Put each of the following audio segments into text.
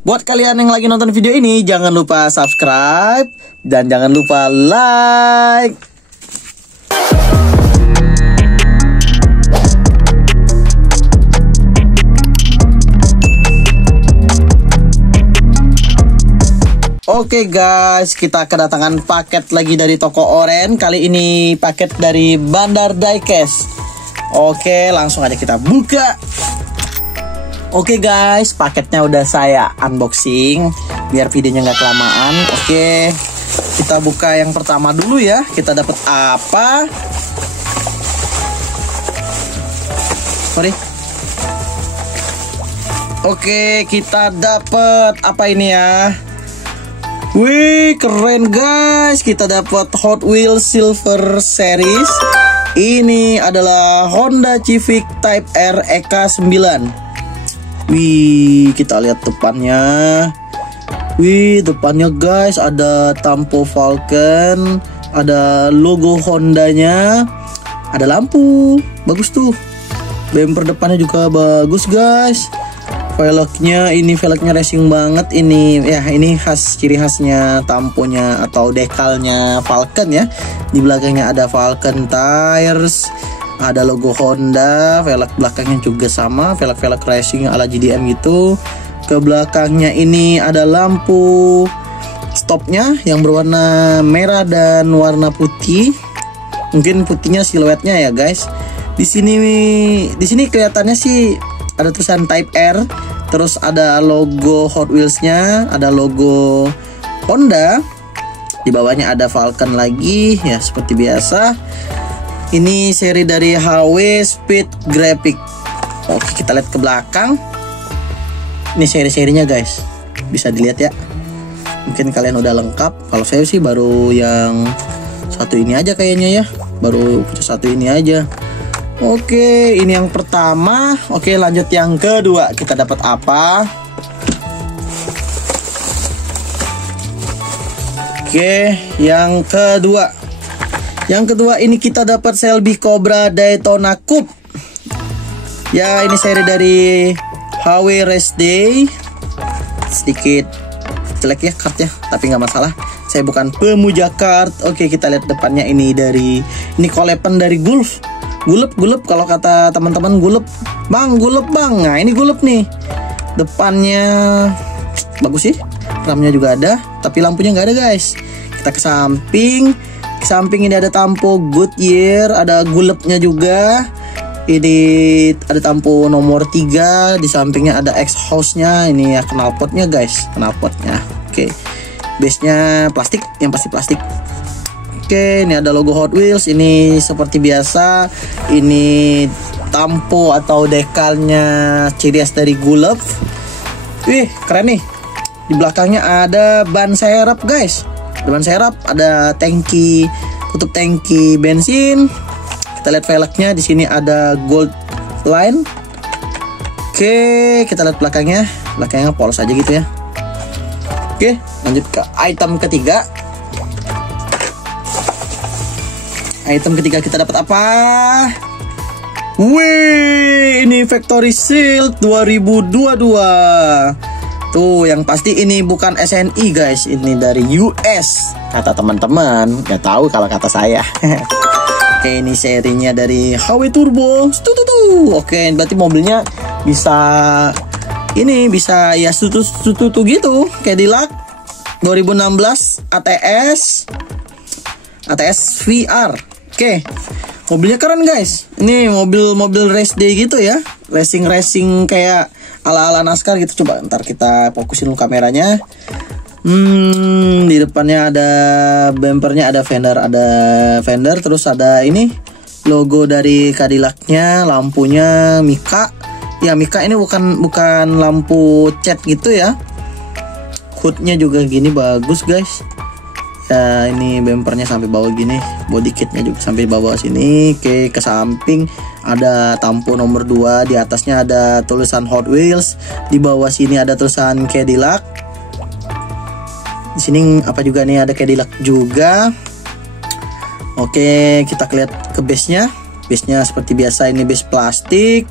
Buat kalian yang lagi nonton video ini, jangan lupa subscribe dan jangan lupa like. Oke guys, kita kedatangan paket lagi dari toko Oren. Kali ini paket dari Bandar Diecast. Oke, langsung aja kita buka. Oke guys, paketnya udah saya unboxing biar videonya nggak kelamaan. Oke, kita buka yang pertama dulu ya. Kita dapat apa? Sorry. Oke, kita dapat apa ini ya? Wih, keren guys. Kita dapat Hot Wheels Silver Series. Ini adalah Honda Civic Type R EK9. Wih, kita lihat depannya. Wih, depannya guys ada tampo Falcon, ada logo Hondanya, ada lampu. Bagus tuh. Bumper depannya juga bagus guys. Velgnya ini velgnya racing banget ini ya, ini khas, ciri khasnya tamponya atau dekalnya Falcon ya. Di belakangnya ada Falcon tires, ada logo Honda, velg belakangnya juga sama, velg racing ala GDM gitu. Ke belakangnya ini ada lampu stopnya yang berwarna merah dan warna putih. Mungkin putihnya siluetnya ya guys. Di sini kelihatannya sih ada tulisan Type R, terus ada logo Hot Wheels-nya, ada logo Honda. Di bawahnya ada Falcon lagi ya seperti biasa. Ini seri dari HW Speed Graphic. Oke, kita lihat ke belakang. Ini seri-serinya guys. Bisa dilihat ya. Mungkin kalian udah lengkap. Kalau saya sih baru yang satu ini aja kayaknya ya. Baru satu ini aja. Oke, ini yang pertama. Oke, lanjut yang kedua. Kita dapat apa? Oke, yang kedua. Yang kedua ini kita dapat Shelby Cobra Daytona Cup. Ya, ini seri dari HW Race Day. Sedikit jelek ya kartnya, tapi nggak masalah. Saya bukan pemuja kart. Oke, kita lihat depannya ini kolepan dari Gulf. Gulep kalau kata teman-teman, gulep bang. Nah ini gulep nih. Depannya bagus sih, ramnya juga ada, tapi lampunya nggak ada guys. Kita ke samping. Ke samping ini ada tampo Goodyear, ada gulepnya juga. Ini ada tampo nomor 3. Di sampingnya ada exhaust-nya. Ini ya knalpotnya guys, knalpotnya. Oke, base-nya plastik, yang pasti plastik. Oke, ini ada logo Hot Wheels. Ini seperti biasa. Ini tampo atau dekalnya ciri khas dari Gulf. Wih, keren nih. Di belakangnya ada ban serep guys. Ban serep, ada tangki, tutup tangki bensin. Kita lihat velgnya. Di sini ada gold line. Oke, kita lihat belakangnya. Belakangnya polos aja gitu ya. Oke, lanjut ke item ketiga. Item ketiga kita dapat apa? Wih, ini Factory Seal 2022. Tuh, yang pasti ini bukan SNI guys, ini dari US kata teman-teman. Gak tahu kalau kata saya. Oke, ini serinya dari HW Turbo. Oke, berarti mobilnya bisa bisa ya tutu gitu, Cadillac 2016 ATS VR. Oke, mobilnya keren guys. Ini mobil race day gitu ya, racing kayak ala NASCAR gitu. Coba ntar kita fokusin dulu kameranya. Di depannya ada bumpernya, ada fender, terus ada ini logo dari Cadillac-nya, lampunya Mika. Ya Mika ini bukan lampu cat gitu ya. Hoodnya juga gini bagus guys. Ya, ini bumpernya sampai bawah gini, body kitnya juga sampai bawah sini. Oke, ke samping ada tampo nomor 2, di atasnya ada tulisan Hot Wheels, di bawah sini ada tulisan Cadillac. Di sini apa juga nih, ada Cadillac juga. Oke, kita lihat ke base-nya. Base-nya seperti biasa, ini base plastik.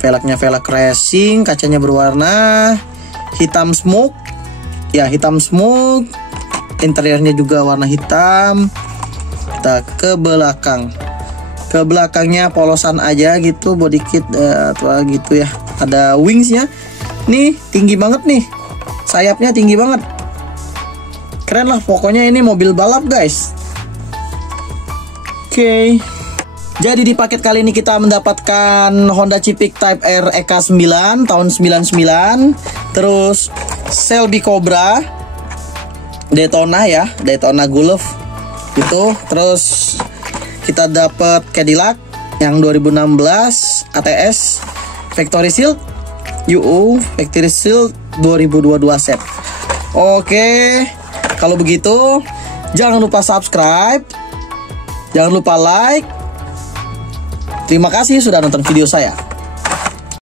Velgnya velg racing, kacanya berwarna. hitam smoke. Ya, hitam smoke. Interiornya juga warna hitam. Kita ke belakang. Ke belakangnya polosan aja gitu, body kit atau gitu ya. Ada wingsnya. Nih, tinggi banget nih. Sayapnya tinggi banget. Keren lah, pokoknya ini mobil balap, guys. Oke. Jadi di paket kali ini kita mendapatkan Honda Civic Type R EK9 tahun 99, terus Shelby Cobra Daytona ya, Daytona Gulf gitu. Terus kita dapat Cadillac yang 2016 ATS Factory Shield UU Factory Shield 2022 set. Oke, kalau begitu jangan lupa subscribe, jangan lupa like. Terima kasih sudah nonton video saya.